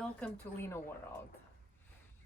welcome to Lina World.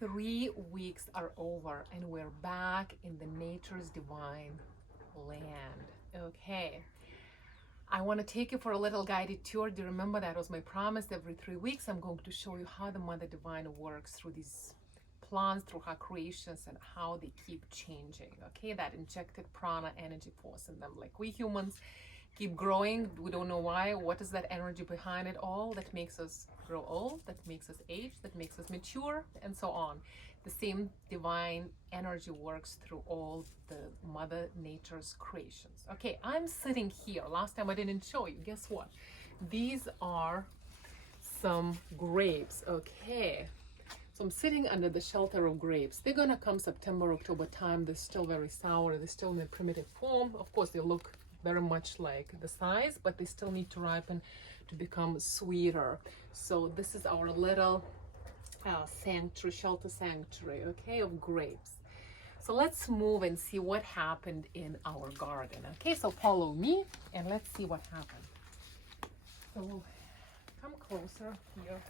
3 weeks are over and we're back in the nature's divine land. Okay, I want to take you for a little guided tour. Do you remember that was my promise? Every 3 weeks I'm going to show you how the Mother Divine works through these plants, through her creations, and how they keep changing. Okay, that injected prana energy force in them. Like we humans keep growing, we don't know why. What is that energy behind it all that makes us grow old, that makes us age, that makes us mature, and so on? The same divine energy works through all the Mother Nature's creations. Okay, I'm sitting here. Last time I didn't show you. Guess what? These are some grapes. Okay, so I'm sitting under the shelter of grapes. They're gonna come September, October time. They're still very sour. They're still in a primitive form. Of course, they look very much like the size, but they still need to ripen to become sweeter. So this is our little sanctuary, shelter sanctuary, okay, of grapes. So let's move and see what happened in our garden. Okay, so follow me and let's see what happened. So come closer here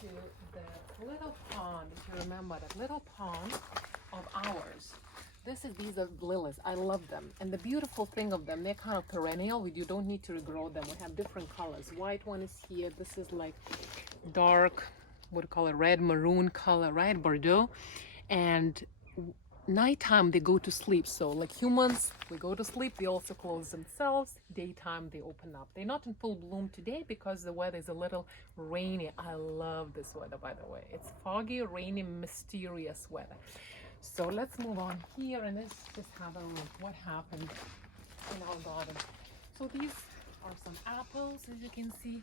to the little pond. If you remember that little pond of ours. These are lilies. I love them. And the beautiful thing of them, they're kind of perennial. You don't need to regrow them. We have different colors. White one is here. This is like dark, what do you call it, red, maroon color, right? Bordeaux. And nighttime they go to sleep. So like humans, we go to sleep, they also close themselves. Daytime they open up. They're not in full bloom today because the weather is a little rainy. I love this weather, by the way. It's foggy, rainy, mysterious weather. So let's move on here and let's just have a look what happened in our garden. So these are some apples, as you can see.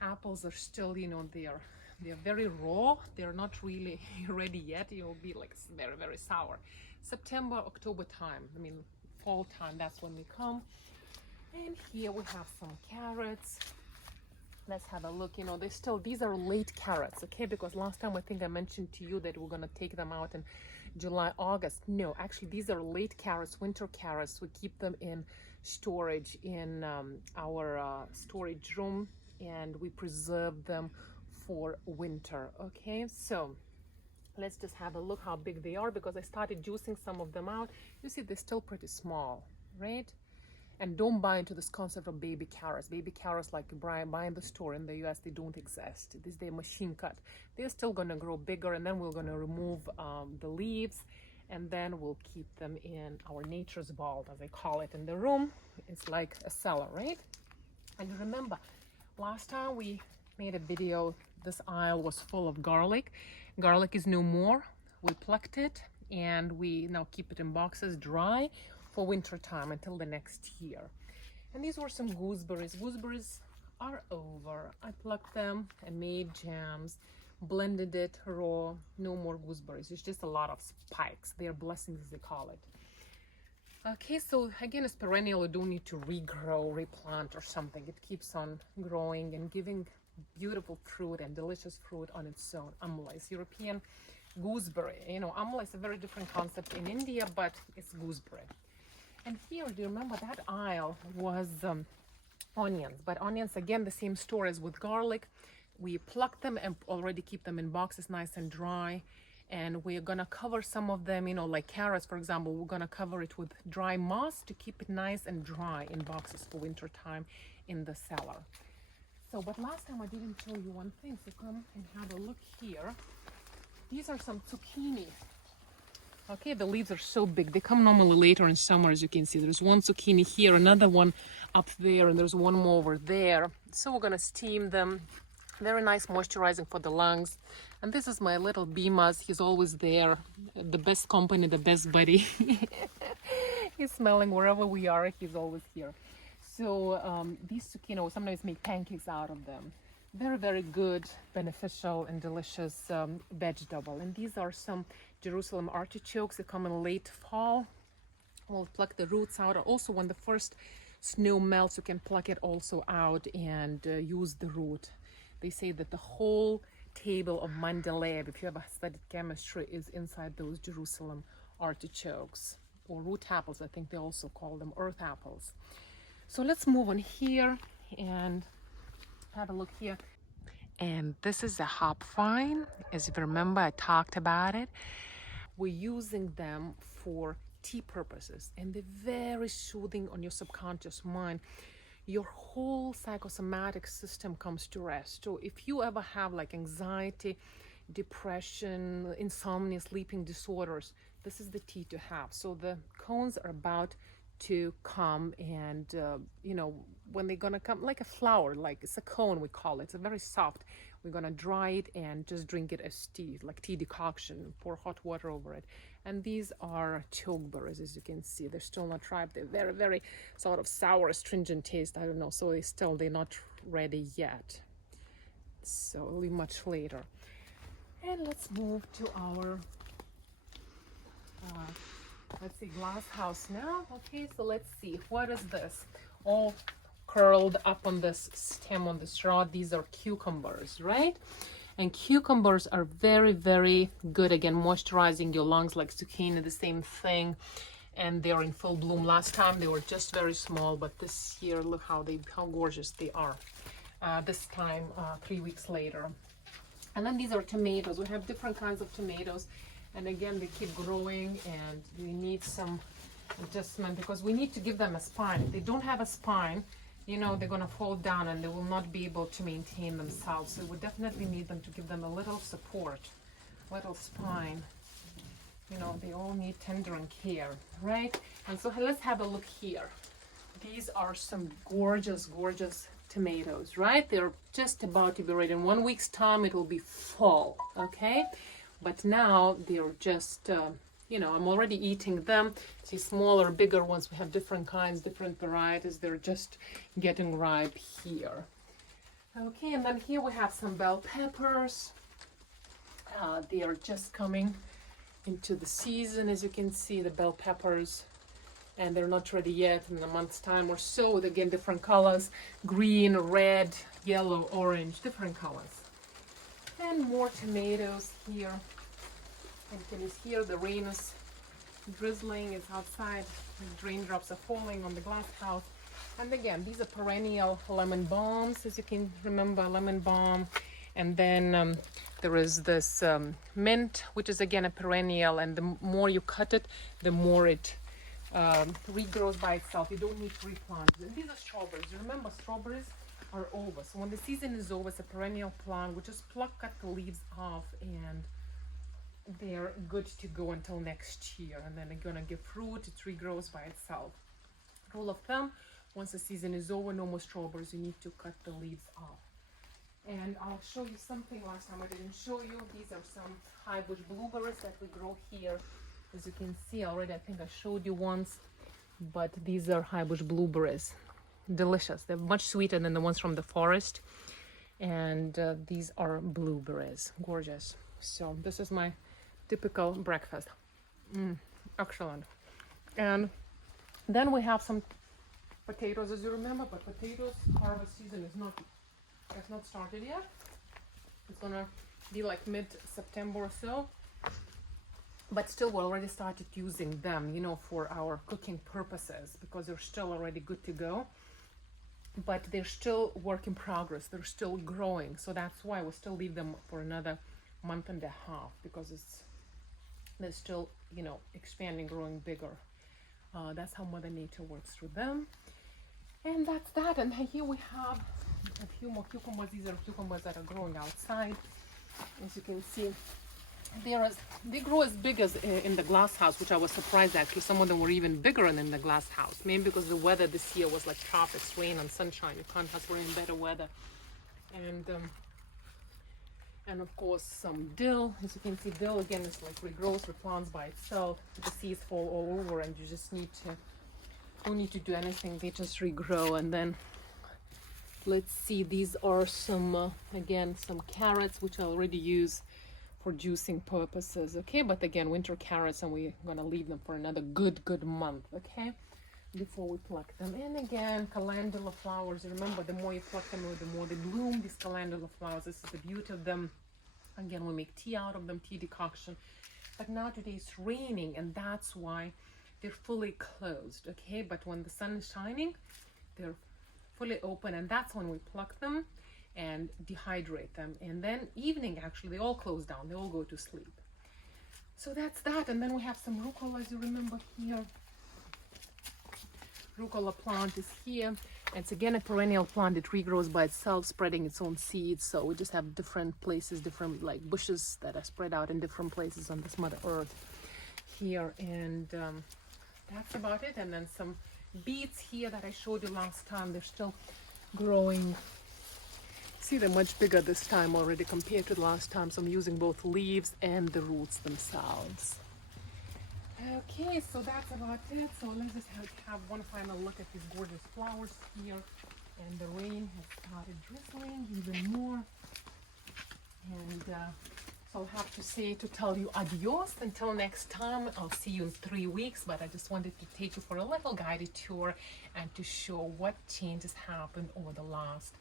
Apples are still, they're very raw. They're not really ready yet. It'll be like very, very sour. September, October time, fall time, that's when they come. And here we have some carrots. Let's have a look. These are late carrots, okay? Because last time I think I mentioned to you that we're gonna take them out in July, August. No, actually these are late carrots, winter carrots. We keep them in storage in our storage room, and we preserve them for winter. Okay, so let's just have a look how big they are, because I started juicing some of them out. You see they're still pretty small, right? And don't buy into this concept of baby carrots. Baby carrots like you buy in the store in the US, they don't exist. They're machine cut. They're still gonna grow bigger, and then we're gonna remove the leaves, and then we'll keep them in our nature's vault, as I call it, in the room. It's like a cellar, right? And remember, last time we made a video, this aisle was full of garlic. Garlic is no more. We plucked it, and we now keep it in boxes dry for winter time until the next year. And these were some gooseberries. Gooseberries are over. I plucked them and made jams, blended it raw. No more gooseberries. It's just a lot of spikes. They're blessings, as they call it. Okay, so again, it's perennial. You don't need to regrow, replant or something. It keeps on growing and giving beautiful fruit and delicious fruit on its own. Amla is European gooseberry. Amla is a very different concept in India, but it's gooseberry. And here, do you remember that aisle was onions? But onions, again, the same story as with garlic. We pluck them and already keep them in boxes nice and dry. And we're gonna cover some of them, like carrots, for example, we're gonna cover it with dry moss to keep it nice and dry in boxes for winter time in the cellar. So, but last time I didn't show you one thing, so come and have a look here. These are some zucchini. Okay, the leaves are so big. They come normally later in summer, as you can see. There's one zucchini here, another one up there, and there's one more over there. So we're gonna steam them. Very nice moisturizing for the lungs. And this is my little Bimas. He's always there. The best company, the best buddy. He's smelling wherever we are. He's always here. So these zucchini, sometimes make pancakes out of them. Very, very good, beneficial, and delicious vegetable. And these are some Jerusalem artichokes. They come in late fall. We'll pluck the roots out. Also, when the first snow melts, you can pluck it also out and use the root. They say that the whole table of Mendeleev, if you ever studied chemistry, is inside those Jerusalem artichokes, or root apples. I think they also call them earth apples. So let's move on here and have a look here. And this is a hop vine. As you remember, I talked about it. We're using them for tea purposes, and they're very soothing on your subconscious mind. Your whole psychosomatic system comes to rest. So if you ever have like anxiety, depression, insomnia, sleeping disorders, this is the tea to have. So the cones are about to come, and when they're gonna come, like a flower, like it's a cone, we call it. It's a very soft. We're gonna dry it and just drink it as tea, like tea decoction. Pour hot water over it. And these are chokeberries, as you can see. They're still not ripe. They're very, very sort of sour, astringent taste. I don't know. So they're not ready yet. So it'll be much later. And let's move to our let's see, glass house now. Okay, so let's see, what is this? All curled up on this stem, on this rod. These are cucumbers, right? And cucumbers are very, very good, again, moisturizing your lungs, like zucchini, the same thing. And they're in full bloom. Last time they were just very small, but this year, look how gorgeous they are. This time, 3 weeks later. And then these are tomatoes. We have different kinds of tomatoes. And again, they keep growing, and we need some adjustment because we need to give them a spine. If they don't have a spine, they're going to fall down and they will not be able to maintain themselves. So we definitely need them to give them a little support, little spine. They all need tender and care, right? And so let's have a look here. These are some gorgeous, gorgeous tomatoes, right? They're just about to be ready. In 1 week's time, it will be fall, okay? But now they're just, I'm already eating them. See, smaller, bigger ones. We have different kinds, different varieties. They're just getting ripe here. Okay, and then here we have some bell peppers. They are just coming into the season, as you can see, the bell peppers. And they're not ready yet. In a month's time or so, with, again, different colors. Green, red, yellow, orange, different colors. And more tomatoes here. And you can hear the rain is drizzling, it's outside. The raindrops are falling on the glass house. And again, these are perennial lemon balms, as you can remember, lemon balm. And then there is this mint, which is again a perennial. And the more you cut it, the more it regrows by itself. You don't need to replant. And these are strawberries. Remember, strawberries are over. So when the season is over, it's a perennial plant. We just cut the leaves off, and they're good to go until next year. And then they're gonna give fruit. It regrows by itself. Rule of thumb: once the season is over, no more strawberries. You need to cut the leaves off. And I'll show you something last time I didn't show you. These are some high bush blueberries that we grow here. As you can see already, I think I showed you once, but these are high bush blueberries. Delicious. They're much sweeter than the ones from the forest. And these are blueberries. Gorgeous. So this is my typical breakfast. Excellent. And then we have some potatoes, as you remember, but potatoes harvest season has not started yet. It's gonna be like mid-September or so. But still, we already started using them, for our cooking purposes, because they're still already good to go. But they're still work in progress. They're still growing. So that's why we still leave them for another month and a half, because they're still, expanding, growing bigger. That's how Mother Nature works through them. And that's that. And here we have a few more cucumbers. These are cucumbers that are growing outside. As you can see, they grow as big as in the glass house, which I was surprised actually. Some of them were even bigger than in the glass house. Maybe because the weather this year was like tropics, rain and sunshine. You can't ask for any better weather. And of course some dill. As you can see, dill again is like regrows, replants by itself. The seeds fall all over, and you just don't need to do anything. They just regrow. And then let's see, these are some again some carrots, which I already use for juicing purposes. Okay, but again, winter carrots, and we're gonna leave them for another good month, okay, before we pluck them. And again, calendula flowers. Remember, the more you pluck them, the more they bloom. These calendula flowers, this is the beauty of them. Again, we make tea out of them, tea decoction. But now today it's raining, and that's why they're fully closed, okay? But when the sun is shining, they're fully open, and that's when we pluck them. and dehydrate them. And then evening, actually, they all close down. They all go to sleep. So that's that. And then we have some rucola, as you remember here. Rucola plant is here. It's again a perennial plant. It regrows by itself, spreading its own seeds. So we just have different places, different like bushes that are spread out in different places on this Mother Earth here. And that's about it. And then some beets here that I showed you last time. They're still growing. See, they're much bigger this time already compared to the last time. So I'm using both leaves and the roots themselves. Okay, so that's about it. So let's just have one final look at these gorgeous flowers here. And the rain has started drizzling even more. And so I'll have to say to tell you adios until next time. I'll see you in 3 weeks, but I just wanted to take you for a little guided tour and to show what changes happened over the last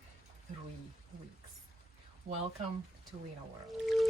3 weeks. Welcome to Lina World.